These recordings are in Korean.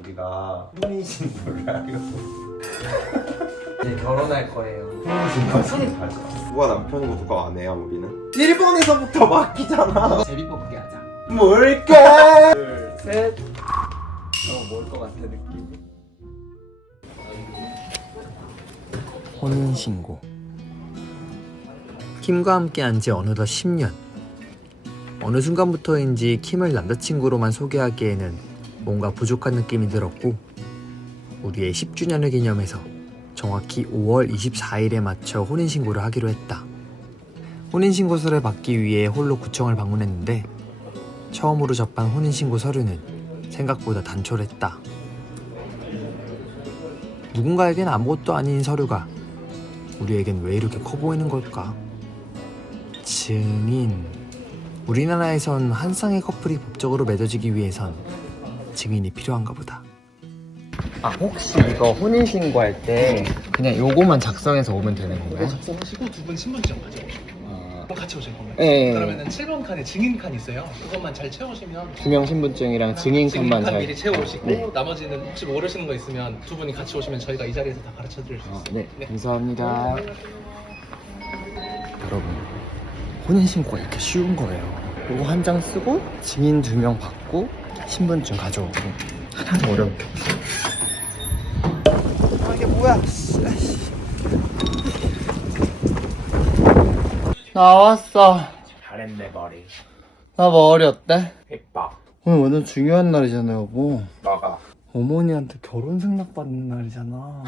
우리가 혼인신고를 하려고. 이제 결혼할 거예요. 혼인신고 가자. 누가 남편이고 누가 아내야 우리는? 일본에서부터 맡기잖아. 제비뽑기 하자. 뭘까? 둘, 셋. 뭘 것 같아 느낌이. 혼인신고. 킴과 함께한 지 어느덧 10년. 어느 순간부터인지 킴을 남자친구로만 소개하기에는 뭔가 부족한 느낌이 들었고, 우리의 10주년을 기념해서 정확히 5월 24일에 맞춰 혼인신고를 하기로 했다. 혼인신고서를 받기 위해 홀로 구청을 방문했는데, 처음으로 접한 혼인신고 서류는 생각보다 단촐했다. 누군가에겐 아무것도 아닌 서류가 우리에겐 왜 이렇게 커 보이는 걸까? 증인. 우리나라에선 한 쌍의 커플이 법적으로 맺어지기 위해선 증인이 필요한가 보다. 아 혹시 이거 혼인신고할 때 그냥 요거만 작성해서 오면 되는 건가요? 작성하시고 두 분 신분증 가져오시고 같이 오실 건가요? 네. 그러면은 7번 칸에 증인 칸 있어요. 그것만 잘 채우시면 두명 신분증이랑 증인 칸만 칸 잘. 미리 채워오시고 네. 나머지는 혹시 모르시는 거 있으면 두 분이 같이 오시면 저희가 이 자리에서 다 가르쳐 드릴 수 있어요. 네, 감사합니다. 여러분, 혼인신고가 이렇게 쉬운 거예요. 요거 한 장 쓰고 증인 2명 받고 신분증 가져오고. 하나도 어려운 게 없어. 아, 이게 뭐야? 나왔어. 잘했네 머리. 나 머리 어때? 예뻐. 오늘 완전 중요한 날이잖아요, 여보. 너가. 어머니한테 결혼 생각 받는 날이잖아.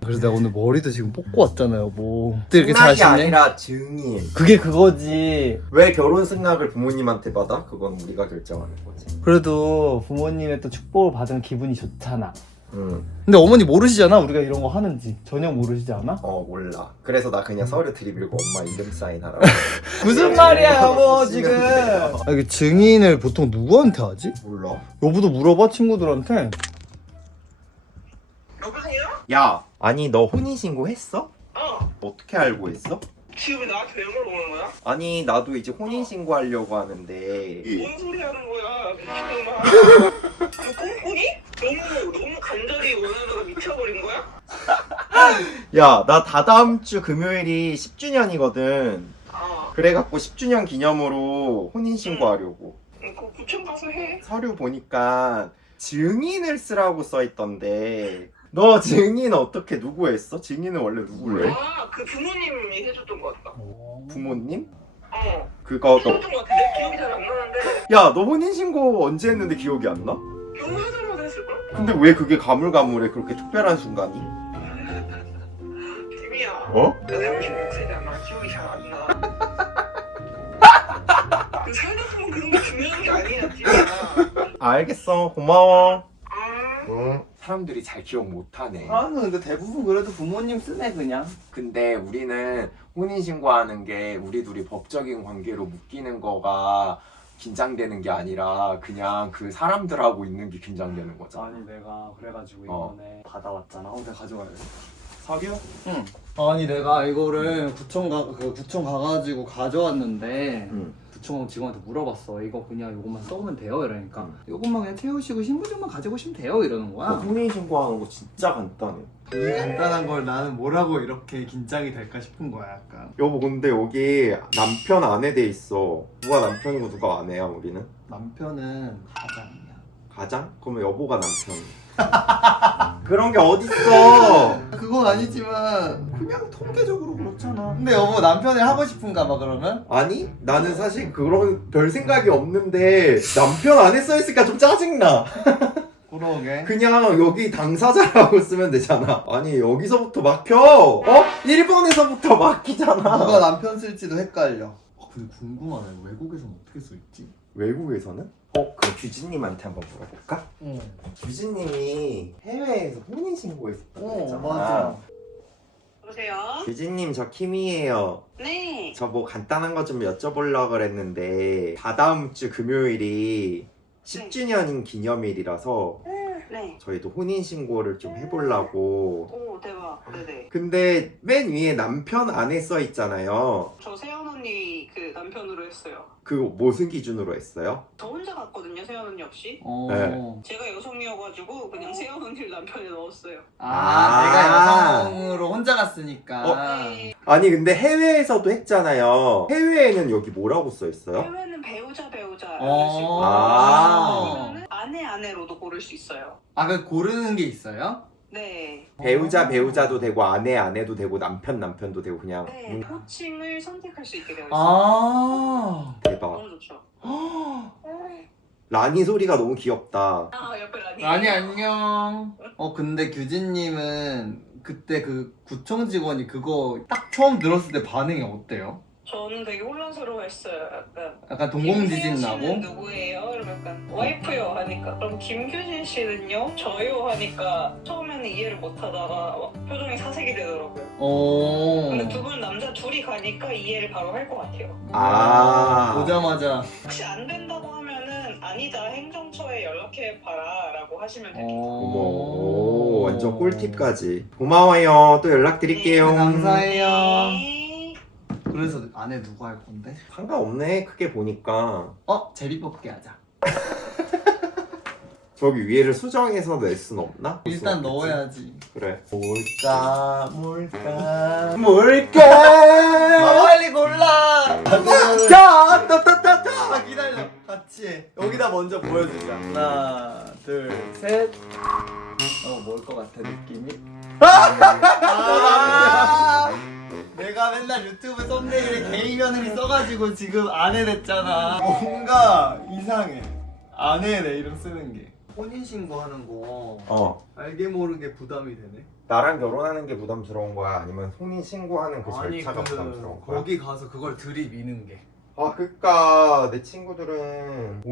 그래서 내가 오늘 머리도 지금 뽑고 왔잖아요, 여보. 어때 이렇게 승낙이 자신해? 아니라 증인. 그게 그거지. 왜 결혼 승낙을 부모님한테 받아? 그건 우리가 결정하는 거지. 그래도 부모님의 또 축복을 받은 기분이 좋잖아. 응. 근데 어머니 모르시잖아, 우리가 이런 거 하는지. 전혀 모르시지 않아? 몰라. 그래서 나 그냥 서류 들이밀고 엄마 이름 사인하라고. 무슨 말이야, 여보, 지금. 아, 이게 증인을 보통 누구한테 하지? 몰라. 여보도 물어봐, 친구들한테. 여보세요? 야, 아니 너 혼인신고 했어? 어. 어떻게 알고 했어? 지금 왜 나한테 왜 물어보는 거야? 아니 나도 이제 혼인신고 하려고 하는데. 뭔 소리 하는 거야? 미친놈아. 너 꽁꽁이? 너무 간절히 원하다가 미쳐버린 거야? 야, 나 다다음 주 금요일이 10주년이거든. 어. 그래갖고 10주년 기념으로 혼인신고 하려고. 그거 구청 가서 해. 서류 보니까 증인을 쓰라고 써있던데. 너 증인 어떻게 누구 했어? 증인은 원래 누구로 해? 아, 그 부모님이 해줬던 것 같다. 부모님? 어. 그거 너. 해줬던 것 같은데 기억이 잘 안 나는데 야, 너 혼인신고 언제 했는데 기억이 안 나? 결혼하자마자 했을걸? 근데 왜 그게 가물가물해? 그렇게 특별한 순간이? 김이야. 어? 나 36세잖아. 기억이 잘 안 나. 그 살다 보면 그런 게 중요한 게 아니야, 김이야. 알겠어. 고마워. 응. 사람들이 잘 기억 못하네. 아, 근데 대부분 그래도 부모님 쓰네, 그냥. 근데 우리는 혼인신고하는 게 우리 둘이 법적인 관계로 묶이는 거가 긴장되는 게 아니라 그냥 그 사람들하고 있는 게 긴장되는 거잖아. 아니, 내가 그래가지고 어. 이번에 받아왔잖아. 내가 가져와야겠다. 서류? 응. 아니, 내가 이거를 구청 가가지고 가져왔는데, 응. 구청 직원한테 물어봤어. 이거 그냥 요것만 써오면 돼요? 이러니까. 응. 요것만 그냥 채우시고 신분증만 가져오시면 돼요? 이러는 거야. 혼인신고하는 거 진짜 간단해. 이 간단한 걸 나는 뭐라고 이렇게 긴장이 될까 싶은 거야, 약간. 여보 근데 여기 남편 아내 돼 있어. 누가 남편이고 누가 아내야 우리는? 남편은 가장이야. 가장? 그러면 여보가 남편. 그런 게 어딨어. 그건 아니지만 그냥 통계적으로 그렇잖아. 근데 여보 남편이 하고 싶은가 봐, 그러면? 아니 나는 사실 그런 별 생각이 없는데 남편 안에 써있으니까 좀 짜증나. 그러게. 그냥 여기 당사자라고 쓰면 되잖아. 아니 여기서부터 막혀. 어? 일본에서부터 막히잖아. 누가 남편 쓸지도 헷갈려. 근데 궁금하네. 외국에서는 어떻게 써있지? 외국에서는? 그럼 규진님한테 한번 물어볼까? 응. 규진님이 해외에서 혼인신고했었다고 했잖아. 맞아. 여보세요? 규진님 저 킴이에요. 네. 저 뭐 간단한 거 좀 여쭤보려고 그랬는데 다다음 주 금요일이 10주년인 기념일이라서 네. 저희도 혼인신고를 좀 해보려고. 오, 대박. 네네. 근데 맨 위에 남편 아내 써 있잖아요. 저 세연 언니 그 남편으로 했어요. 그거 무슨 기준으로 했어요? 저 혼자 갔거든요, 세연 언니 없이. 어. 제가 여성이어가지고 그냥 세연 언니를 남편에 넣었어요. 내가 여성으로 혼자 갔으니까. 네. 아니 근데 해외에서도 했잖아요. 해외에는 여기 뭐라고 써 있어요? 해외는 배우자 어. 아니면 아내로도 고를 수 있어요. 그 고르는 게 있어요? 네. 배우자도 되고 아내도 되고 남편도 되고 그냥 네. 호칭을 선택할 수 있게 되어 있어요. 대박. 너무 좋죠. 라니 소리가 너무 귀엽다. 옆에 라니. 아니 안녕. 근데 규진님은 그때 그 구청 직원이 그거 딱 처음 들었을 때 반응이 어때요? 저는 되게 혼란스러워했어요. 약간 동공지진 김세현 씨는 나고? 누구예요? 이러면 약간 와이프요 하니까 그럼 김규진 씨는요? 저요 하니까 처음에는 이해를 못하다가 표정이 사색이 되더라고요. 근데 두 분 남자 둘이 가니까 이해를 바로 할 것 같아요. 보자마자 혹시 안 된다고 하면은 아니다 행정처에 연락해 봐라라고 하시면 됩니다. 어머, 완전 꿀팁까지. 고마워요. 또 연락드릴게요. 네, 감사해요. 네. 그래서 아내 누구 할 건데? 상관없네. 크게 보니까. 제비 뽑기 하자. 저기 위에를 수정해서 낼 순 없나? 일단 넣어야지. 그래. 뭘까? 빨리 골라! 야! 기다려. 같이 해. 여기다 먼저 보여주자. 하나, 둘, 셋. 뭘 것 같아, 느낌이? 내가 맨날 유튜브 썸네일에 게이 며느리 써가지고 지금 아내 됐잖아. 뭔가 이상해. 아내 내 이름 쓰는 게. 혼인신고하는 거 알게 모르게 부담이 되네. 나랑 결혼하는 게 부담스러운 거야? 아니면 혼인 신고하는 그 절차가 부담스러운 거야? 거기 가서 그걸 들이미는 게. 그러니까 내 친구들은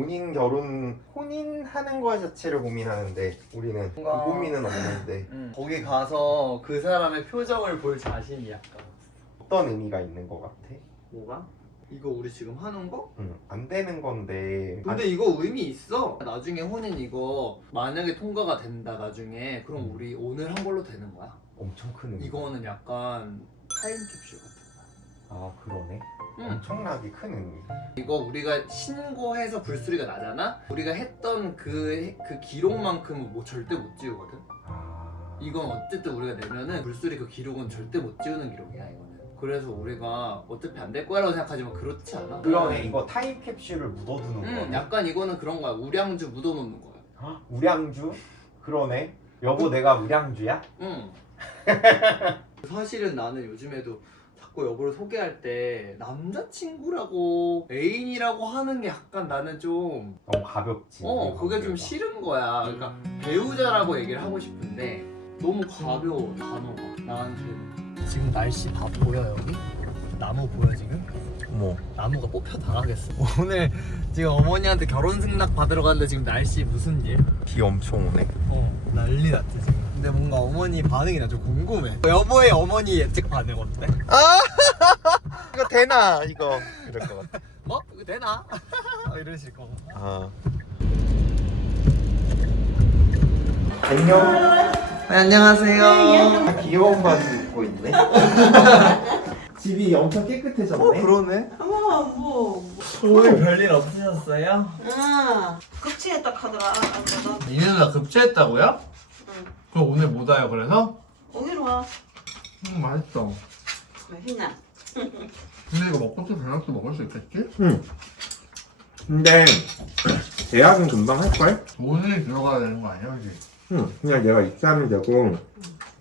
혼인하는 거 자체를 고민하는데 우리는 그 뭔가- 고민은 없는데 거기 가서 그 사람의 표정을 볼 자신이 약간. 어떤 의미가 있는 거 같아? 뭐가? 이거 우리 지금 하는 거? 안 되는 건데. 근데 이거 의미 있어. 나중에 혼인 이거 만약에 통과가 된다 나중에 그럼 우리 오늘 한 걸로 되는 거야. 엄청 큰 의미. 이거는 약간 타임캡슐 같은 거야. 그러네. 응. 엄청나게 큰 의미. 이거 우리가 신고해서 불수리가 나잖아? 우리가 했던 그 기록만큼은 뭐 절대 못 지우거든? 이건 어쨌든 우리가 내면은 불수리 그 기록은 절대 못 지우는 기록이야 이거는. 그래서 우리가 어차피 안 될 거라고 생각하지만 그렇지 않아. 그러네. 이거 타임캡슐을 묻어두는 거네. 약간 이거는 그런 거야. 우량주 묻어놓는 거야. 우량주? 그러네. 여보 내가 우량주야? 응. 사실은 나는 요즘에도 자꾸 여보를 소개할 때 남자친구라고 애인이라고 하는 게 약간 나는 좀 너무 가볍지. 그게 좀 싫은 거야. 그러니까 배우자라고 얘기를 하고 싶은데 너무 가벼워 단어가 나한테는. 지금 날씨 봐 보여 여기? 나무 보여 지금? 어머. 나무가 뽑혀 나가겠어. 오늘 지금 어머니한테 결혼 승낙 받으러 가는데 지금 날씨 무슨 일? 비 엄청 오네. 난리 났지 지금. 근데 뭔가 어머니 반응이 나 좀 궁금해. 여보의 어머니 예측 반응 어때? 이거 되나? 이거 이럴 것 같아. 뭐? 이거 되나? 이러실 거 같아. 안녕. 안녕하세요. 귀여운 바지 입고 있네. 집이 엄청 깨끗해졌네. 그러네. 어머 뭐 오늘 별일 없으셨어요? 급체했다 하더라. 이 누나 급제했다고요? 응. 그럼 오늘 못 와요 그래서? 오기로 와. 맛있어. 맛있나? 근데 이거 먹고 또 저녁도 먹을 수 있겠지? 근데 계약은 금방 할걸? 오늘 들어가야 되는 거 아니야 그지? 그냥 내가 입사하면 되고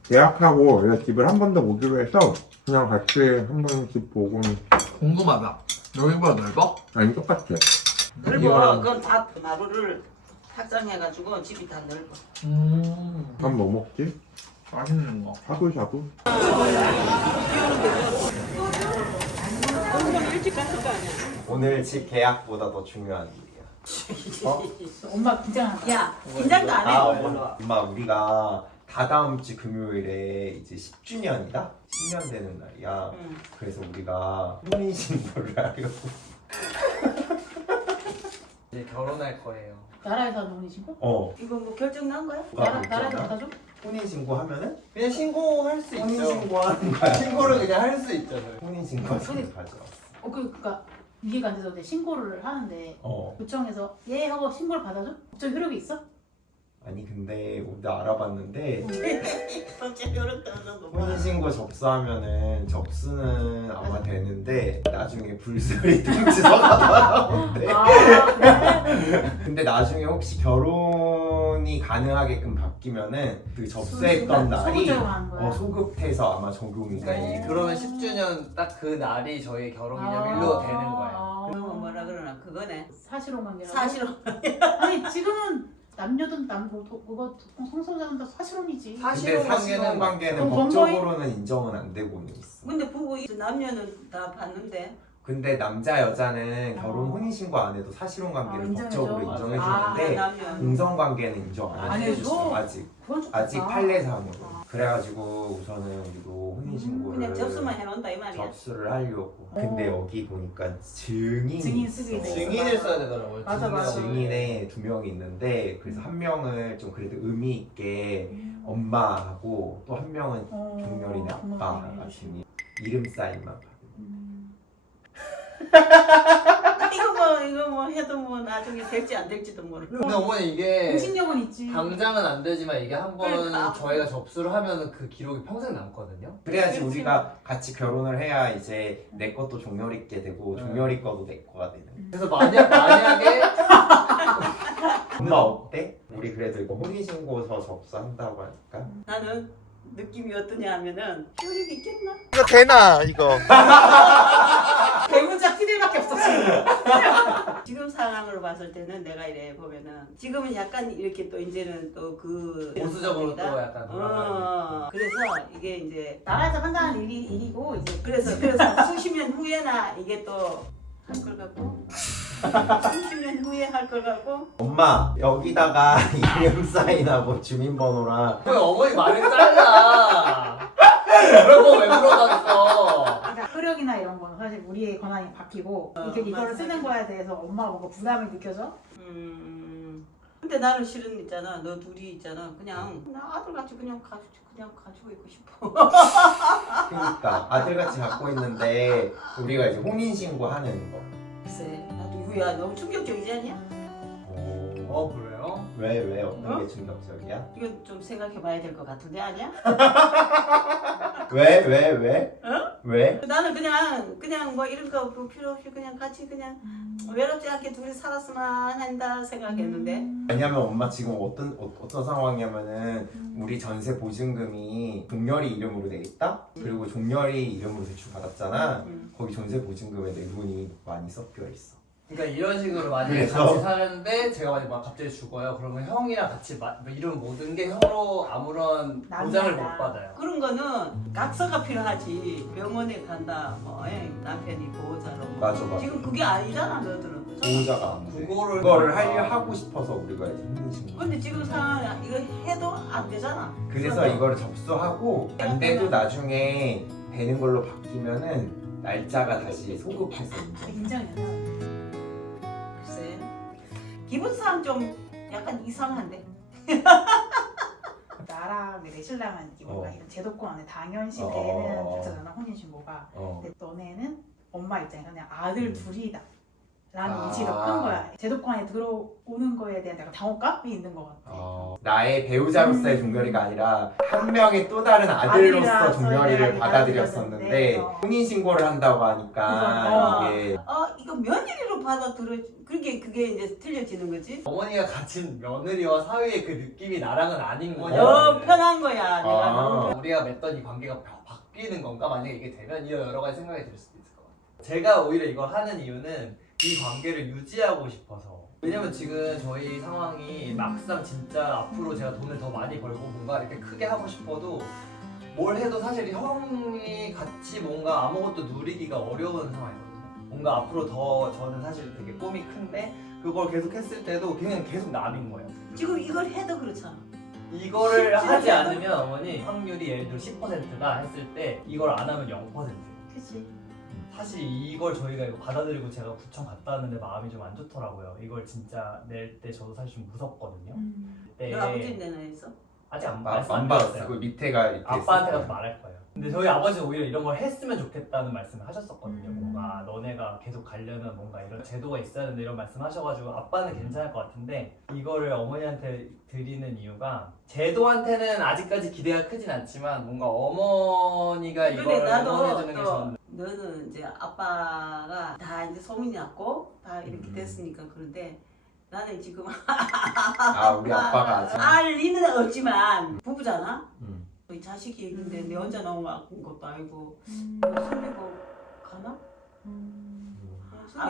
계약하고 내가 집을 한 번 더 보기로 해서 그냥 같이 한 번 집 보고. 궁금하다. 여기보다 넓어? 아니 똑같아. 넓어. 그건 다 마루를 확장해가지고 집이 다 넓어. 밥 뭐 먹지? 맛있는 거. 샤브샤브? 오늘 집 계약보다 더 중요한 일이야. 엄마 긴장한다. 야, 긴장도 안 해. 엄마 우리가 다다음 주 금요일에 이제 10주년이다? 10년 되는 날이야. 응. 그래서 우리가 혼인신고를 하려고. 이제 결혼할 거예요. 나라에서 하는 혼인신고? 이거 뭐 결정 난 거야? 나라에서 갖다 줘? 혼인신고 하면은 그냥 신고할 수 있죠. 혼인신고 하는 거야. 신고를 그냥 할 수 있잖아요. 혼인신고 지금 가져왔어. 그러니까 이해가 안 돼서 이제 신고를 하는데 구청에서 예 하고 신고를 받아줘? 법적 효력이 있어? 아니 근데 우리도 알아봤는데 어째 이런 떠는 거 봐. 혼인신고 접수하면은 접수는 아마 되는데 나중에 불수리 통지서가 나오는데 근데 나중에 혹시 결혼이 가능하게끔 바뀌면은 그 접수했던 날이 소급적으로 거야. 소급해서 아마 적용이 돼. 그러면 10주년 딱 그 날이 저희 결혼기념일로 되는 거예요. 그러면 뭐라 그러나 그거네. 사실혼 관계라고? 사실은 아니 지금은 남녀든 그거 성소자든 다 사실혼이지. 근데 사실혼 관계는 그럼 법적으로는 인정은 안 되고는 있어. 근데 부부 남녀는 다 봤는데 근데 남자 여자는 결혼 혼인신고 안 해도 사실혼 관계를 인정해줘. 법적으로 인정해주는데 남녀 공성 관계는 인정 안 안 해줘? 해줘. 아직 그건 좋겠다. 아직 판례상으로. 그래가지고 우선은 우리도 혼인신고를 그냥 접수만 해놓는다 이 말이야. 접수를 하려고. 근데 여기 보니까 증인이 증인 있어. 쓰게 돼 있어. 증인을 써야 되더라고요. 맞아, 맞아. 증인에 2명이 있는데 그래서 한 명을 좀 그래도 의미 있게 엄마하고 또 한 명은 종렬이네 아빠 같은 이름 사인만 받은. 이거 뭐 해도 뭐 나중에 될지 안 될지도 모르고. 근데 어머니 이게 공신력은 있지. 당장은 안 되지만 이게 한번 그러니까. 저희가 접수를 하면 그 기록이 평생 남거든요. 그래야지 그렇지. 우리가 같이 결혼을 해야 이제 내 것도 종렬 있게 되고 종렬이 거도 내 거가 되는. 그래서 만약에 엄마 어때? 우리 그래도 이거 혼인신고서 접수한다고 하니까 나는 느낌이 어떠냐 하면은 효력 있겠나? 이거 되나 이거? 대문자 피들밖에 없어 지금. 지금 상황으로 봤을 때는 내가 이래 보면은 지금은 약간 이렇게 또 이제는 또 그 보수적으로 또 약간 돌아가야 그래서 이게 이제 나라에서 판단하는 일이고 이제 그래서 수십 년 후에나 이게 또 할 걸 같고 수십 년 후에 할 걸 같고 엄마 여기다가 이름 사인하고 주민번호랑 왜 어머니 말이 잘라? 그런 거 왜 물어봤어? 그러니까 효력이나 이런 거는 사실 우리의 권한이 바뀌고 이거를 맞아. 쓰는 거에 대해서 엄마가 뭔가 부담이 느껴져? 근데 나는 실은 있잖아 너 둘이 있잖아 그냥 나 아들같이 그냥 가지고 있고 싶어. 그러니까 아들같이 갖고 있는데 우리가 이제 혼인신고 하는 거. 글쎄 나도 이거야 너무 충격적이지 않냐? 그래요? 왜 어떤 게 충격적이야? 이건 좀 생각해봐야 될 것 같은데 아니야? 왜? 어? 왜? 나는 그냥 뭐 이런 거 필요 없이 그냥 같이 그냥 외롭지 않게 둘이 살았으면 한다 생각했는데 왜냐면 엄마 지금 어떤 상황이냐면은 우리 전세 보증금이 종렬이 이름으로 돼 있다? 그리고 종렬이 이름으로 대출 받았잖아. 거기 전세 보증금에 내 돈이 많이 섞여 있어. 그러니까 이런 식으로 만약에 그래서? 같이 사는데 제가 만약에 막 갑자기 죽어요. 그러면 형이랑 같이 이런 모든 게 서로 아무런 보장을 못 남자다. 받아요. 그런 거는 각서가 필요하지. 병원에 간다 뭐 남편이 보호자로 맞아. 지금 그게 아니잖아 너들은. 보호자가 안 돼. 그거를 하고 싶어서 우리가 이제 혼인신고. 근데 지금 상황 이거 해도 안 되잖아. 그래서 이거를 접수하고 안 돼도 나중에 되는 걸로 바뀌면은 날짜가 다시 소급해서 인정. 인정이야. 글쎄 기분상 좀 약간 이상한데. 나랑 내 신랑은 이게 뭔가 이런 제도권 안에 당연시 되는 자체잖아 혼인신고가. 근데 너네는 엄마 입장에서 그냥 아들 둘이다 라는 인식이 더 큰 거야. 제도권 안에 들어오는 거에 대한 약간 당혹감이 있는 것 같아. 나의 배우자로서의 종렬이가 아니라 한 명의 또 다른 아들로서 아들이라서 종렬이를 받아들였었는데 받아들였는데, 혼인신고를 한다고 하니까 이게 이거 며느리로 받아들여. 그게 이제 틀려지는 거지. 어머니가 가진 며느리와 사위의 그 느낌이 나랑은 아닌 거냐. 편한 거야. 내가 너무 우리가 맺던 이 관계가 바뀌는 건가? 만약에 이게 되면 이런 여러 가지 생각이 들 수도 있을 것 같아요. 제가 오히려 이걸 하는 이유는 이 관계를 유지하고 싶어서. 왜냐면 지금 저희 상황이 막상 진짜 앞으로 제가 돈을 더 많이 벌고 뭔가 이렇게 크게 하고 싶어도 뭘 해도 사실 형이 같이 뭔가 아무것도 누리기가 어려운 상황이거든요. 뭔가 앞으로 더 저는 사실 되게 꿈이 큰데 그걸 계속 했을 때도 그냥 계속 남인 거예요. 지금 이걸 해도 그렇잖아. 이거를 쉽지 하지 않아도? 않으면 어머니 확률이 예를 들어 10%다 했을 때 이걸 안 하면 0%예요. 그치. 사실 이걸 저희가 이거 받아들이고 제가 구청 갔다 왔는데 마음이 좀 안 좋더라고요. 이걸 진짜 낼 때 저도 사실 좀 무섭거든요. 너 아버지 내나 했어? 아직 안 안 받았어. 받았어요. 그 밑에가 이렇게 아빠한테 있을 가서 말할 거예요. 근데 저희 아버지는 오히려 이런 걸 했으면 좋겠다는 말씀을 하셨었거든요. 뭔가 너네가 계속 가려면 뭔가 이런 제도가 있어야 된다 이런 말씀 하셔가지고 아빠는 괜찮을 것 같은데 이거를 어머니한테 드리는 이유가 제도한테는 아직까지 기대가 크진 않지만 뭔가 어머니가 그래 이걸 나도 응원해주는 게 또 좋은데 너는 이제 아빠가 다 이제 소문이 났고 다 이렇게 됐으니까 그런데 나는 지금 우리 아빠가 아직 알 리는 없지만 부부잖아. 음. 우리 자식이 있는데 내 혼자 나온 것도 아니고 숨기고 가나?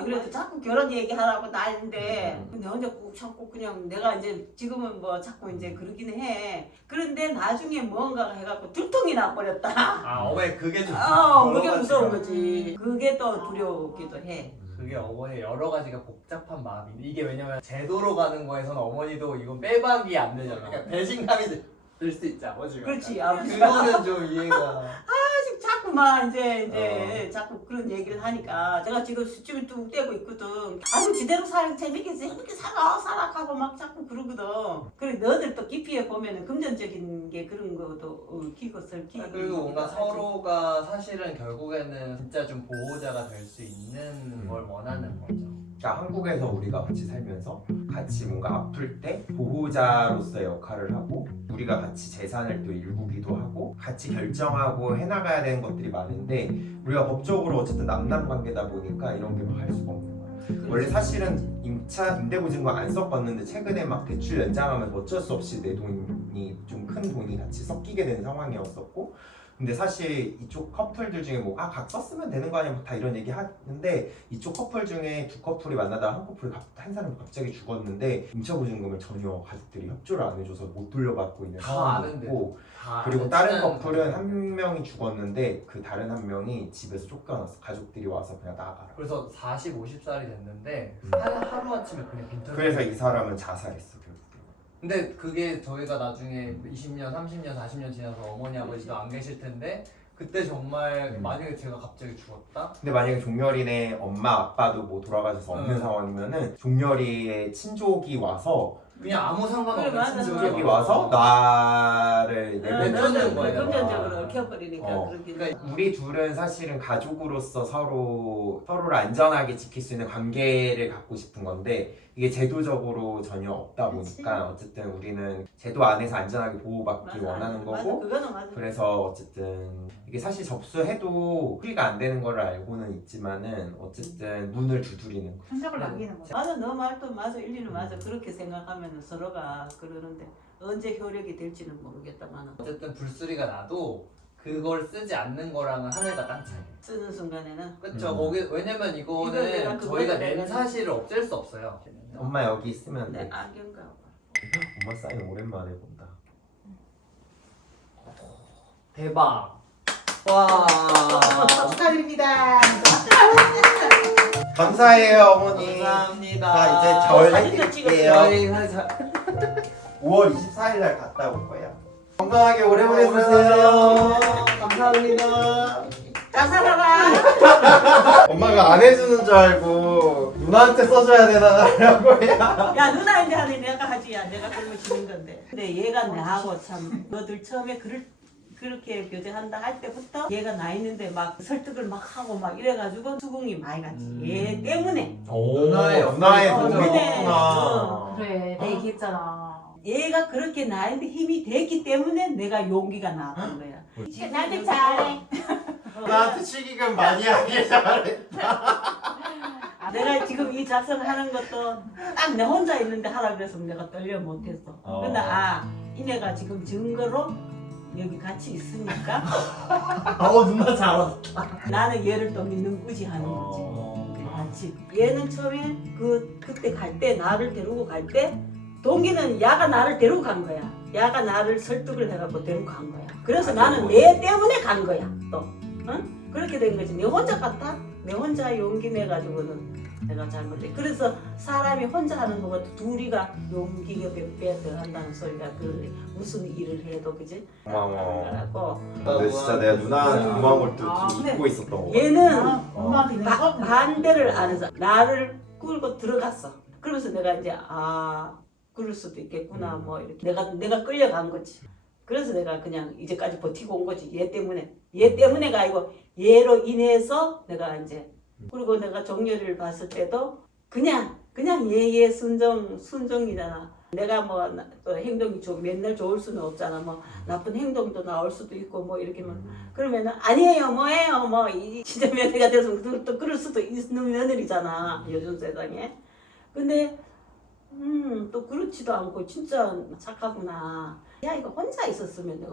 그래도 자꾸 결혼 얘기하라고 난데 내 혼자 꾹 참고 그냥 내가 이제 지금은 뭐 자꾸 이제 그러긴 해. 그런데 나중에 뭔가가 해갖고 두통이 나버렸다. 아 어머니 그게 좀 그게 여러 무서운 가지가- 거지. 그게 또 두려우기도 해. 그게 어머니 여러 가지가 복잡한 마음인데 이게 왜냐면 제도로 가는 거에서는 어머니도 이건 빼박이 안 되잖아. 그러니까 배신감이 들 수 있지 아버지가. 그렇지. 그거는 좀 이해가. 아직 자꾸만 이제 자꾸 그런 얘기를 하니까 제가 지금 수치를 뚝 떼고 있거든. 아유 지대로 재밌게 살아 하고 막 자꾸 그러거든. 그래 너들 또 깊이에 보면은 금전적인 게 그런 것도 얽히고 설키고. 그리고 뭔가 서로가 사실은 결국에는 진짜 좀 보호자가 될 수 있는 걸 원하는 거죠. 그러니까 한국에서 우리가 같이 살면서 같이 뭔가 아플 때 보호자로서의 역할을 하고 우리가 같이 재산을 또 일구기도 하고 같이 결정하고 해나가야 되는 것들이 많은데 우리가 법적으로 어쨌든 남남 관계다 보니까 이런 게 막 할 수가 없는 거야. 원래 사실은 임대보증금 안 썼었는데 최근에 막 대출 연장하면서 어쩔 수 없이 내 돈이 좀 큰 돈이 같이 섞이게 된 상황이었었고 근데 사실 이쪽 커플들 중에 뭐 각 썼으면 되는 거 아니야 뭐 다 이런 얘기 하는데 이쪽 커플 중에 두 커플이 만나다가 한 커플이 한 사람이 갑자기 죽었는데 임차보증금을 전혀 가족들이 협조를 안 해줘서 못 돌려받고 있는 다 상황이 아는데. 있고 다 그리고 다른 친한 커플은 한 명이 죽었는데 그 다른 한 명이 집에서 쫓겨났어. 가족들이 와서 그냥 나가라. 그래서 40, 50살이 됐는데 음. 하루아침에 그냥 빈털. 그래서 이 사람은 자살했어 결국. 근데 그게 저희가 나중에 20년, 30년, 40년 지나서 어머니 아버지도 안 계실 텐데 그때 정말 만약에 제가 갑자기 죽었다? 근데 만약에 종렬이네 엄마 아빠도 뭐 돌아가셔서 없는 상황이면은 종렬이의 친족이 와서 그냥 아무 상관없는 그래, 맞아. 친족이 와서 나를 내쫓는 거예요. 금전적으로 얽혀버리니까 그러긴. 그러니까 우리 둘은 사실은 가족으로서 서로를 안전하게 지킬 수 있는 관계를 갖고 싶은 건데 이게 제도적으로 전혀 없다 보니까 어쨌든 우리는 제도 안에서 안전하게 보호받기 원하는 거고 그거는 맞아. 그래서 어쨌든 이게 사실 접수해도 수리가 안 되는 걸 알고는 있지만은 어쨌든 문을 두드리는 거. 생각을 남기는 거죠. 맞아 너 말도 맞아 일리는 맞아. 그렇게 생각하면 서로가 그러는데 언제 효력이 될지는 모르겠다만 어쨌든 불수리가 나도 그걸 쓰지 않는 거랑은 하늘과 땅 차이. 쓰는 순간에는 그쵸. 거기 왜냐면 이건 내가 이거는 그거 저희가 내가 낸 사실을 없앨 수 없어요. 엄마 여기 있으면 내 돼. 안경가 봐. 엄마 사인 오랜만에 본다. 대박. 와. 축하드립니다. 감사해요 어머니. 감사합니다. 자 이제 절 사진도 해드릴게요. 저희 5월 24일 날 갔다 올 거예요. 건강하게 오래오래 사세요. 감사합니다. 나 살아라. 엄마가 안 해주는 줄 알고 누나한테 써줘야 되나라고 해요. 야 누나인데 하니 내가 하지. 야 내가 그러면 지는 건데. 근데 얘가 나하고 참 너들 처음에 그렇게 교제한다 할 때부터 얘가 나 있는데 막 설득을 막 하고 막 이래가지고 수긍이 많이 갔지. 얘 때문에. 누나의 도움이 때문에. 컸구나. 그래, 내 얘기했잖아. 얘가 그렇게 나한테 힘이 됐기 때문에 내가 용기가 나왔던 거야. 나한테 잘해. 나한테 축의금 많이 하길 잘해. 내가 지금 이 작성하는 것도 딱 내 혼자 있는데 하라 그래서 내가 떨려 못했어. 근데 이내가 지금 증거로 여기 같이 있으니까 누나 잘 왔다. 나는 얘를 또 믿는 꾸지 하는 거지. 같이. 얘는 처음에 그때 갈 때 나를 데리고 갈 때 동기는 야가 나를 데리고 간 거야. 야가 나를 설득을 해갖고 데리고 간 거야. 그래서 나는 얘 때문에 간 거야. 또 응? 그렇게 된 거지. 내 혼자 갔다? 내 혼자 용기 내가지고는 내가 잘못해. 그래서 사람이 혼자 하는 것보다 둘이가 용기가 몇 배 더 한다는 소리가 무슨 일을 해도 그지? 고마워. 근데 진짜 내가 누나한테 고마운 걸 또 근데 잊고 있었던 거야. 얘는 엄마한테 있는 거 반대를 안 해서 나를 끌고 들어갔어. 그러면서 내가 이제 그럴 수도 있겠구나 뭐 이렇게 내가 끌려간 거지. 그래서 내가 그냥 이제까지 버티고 온 거지. 얘 때문에가 아니고 얘로 인해서 내가 이제 그리고 내가 정렬이를 봤을 때도 그냥 얘 순종이잖아. 내가 뭐 또 행동이 맨날 좋을 수는 없잖아. 뭐 나쁜 행동도 나올 수도 있고 뭐 이렇게 뭐 그러면은 아니에요 뭐예요 뭐 진짜 며느리가 돼서 또 그럴 수도 있는 며느리잖아 요즘 세상에. 근데 또 그렇지도 않고 진짜 착하구나. 야 이거 혼자 있었으면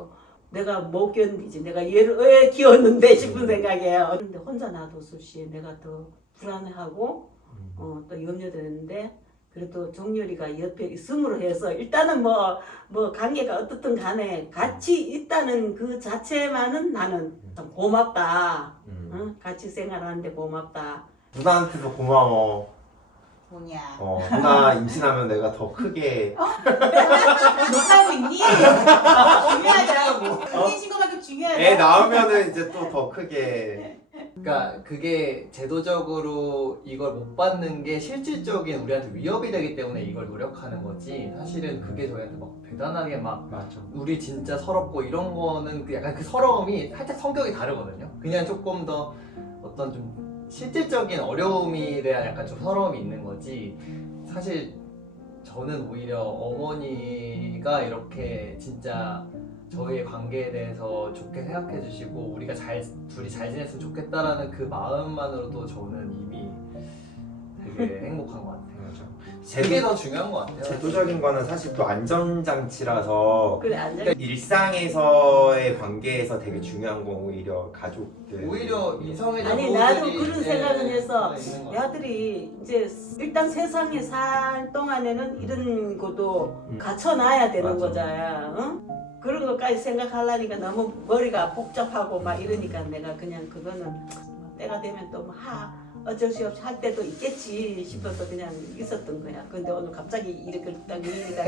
내가 못 견디지. 내가 얘를 왜 키웠는데 싶은 생각이에요. 근데 혼자 놔뒀을 시에 내가 더 불안해하고 또 염려되는데 그래도 정렬이가 옆에 있음으로 해서 일단은 뭐 관계가 어떻든 간에 같이 있다는 그 자체만은 나는 좀 고맙다. 응? 같이 생활하는데 고맙다. 누나한테도 고마워. 뭐냐? 누나 임신하면 내가 더 크게 못하고 있니? 중요하다고. 혼인신 것만큼 중요하다. 애 낳으면은 이제 또 더 크게. 그러니까 그게 제도적으로 이걸 못 받는 게 실질적인 우리한테 위협이 되기 때문에 이걸 노력하는 거지. 사실은 그게 저희한테 막 대단하게 막 맞아. 우리 진짜 서럽고 이런 거는 약간 그 서러움이 살짝 성격이 다르거든요. 그냥 조금 더 어떤 좀 실질적인 어려움에 대한 약간 좀 서러움이 있는 거지. 사실 저는 오히려 어머니가 이렇게 진짜 저희의 관계에 대해서 좋게 생각해 주시고 우리가 둘이 잘 지냈으면 좋겠다라는 그 마음만으로도 저는 이미 되게 행복한 것 같아요. 그게 더 중요한 것 같아요. 제도적인 거는 사실 또 안전장치라서 그래 앉아. 그러니까 일상에서의 관계에서 되게 중요한 건 오히려 가족들. 오히려 이성애자 아니 나도 그런 예, 생각은 해서 있는 것 내 같아요. 아들이 이제 일단 세상에 살 동안에는 이런 것도 갖춰놔야 되는 맞아. 거잖아. 응? 그런 것까지 생각하려니까 너무 머리가 복잡하고 막 이러니까 내가 그냥 그거는 때가 되면 또 어쩔 수 없이 할 때도 있겠지 싶어서 그냥 있었던 거야. 근데 오늘 갑자기 이렇게 딱 얘기가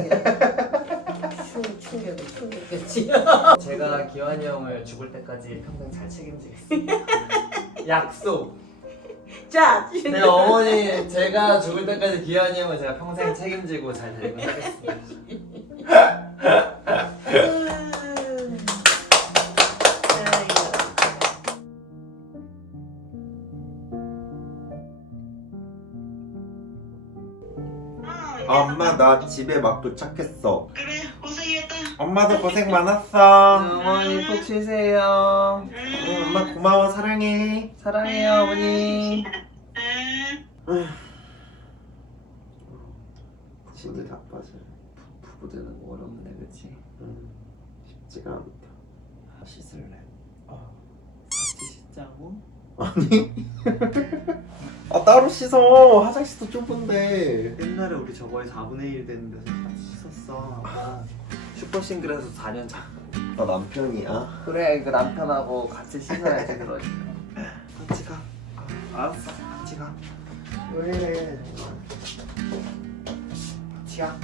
충격이었지. 제가 기환이 형을 죽을 때까지 평생 잘 책임지겠습니다. 약속. 자, 네 어머니 제가 죽을 때까지 기환이 형을 제가 평생 책임지고 잘 데리고 하겠습니다. 엄마 나 집에 막 도착했어. 그래 고생했다. 엄마도 고생 많았어. 어머니 푹 쉬세요. 응, 엄마 고마워 사랑해. 사랑해요 어머니. 진짜 바빠져. 부부 되는 거 어렵네 그치? 쉽지가 않다. 씻을래? 같이 씻자고? 따로 씻어. 화장실도 좁은데. 옛날에 우리 저거에 4분의 1 되는 데서 같이 씻었어. 슈퍼싱글에서 4년 차. 나 남편이야. 그래 그 남편하고 같이 씻어야지 그러니까. 같이 가. 알았어. 같이 가. 왜 이래? 같이 가.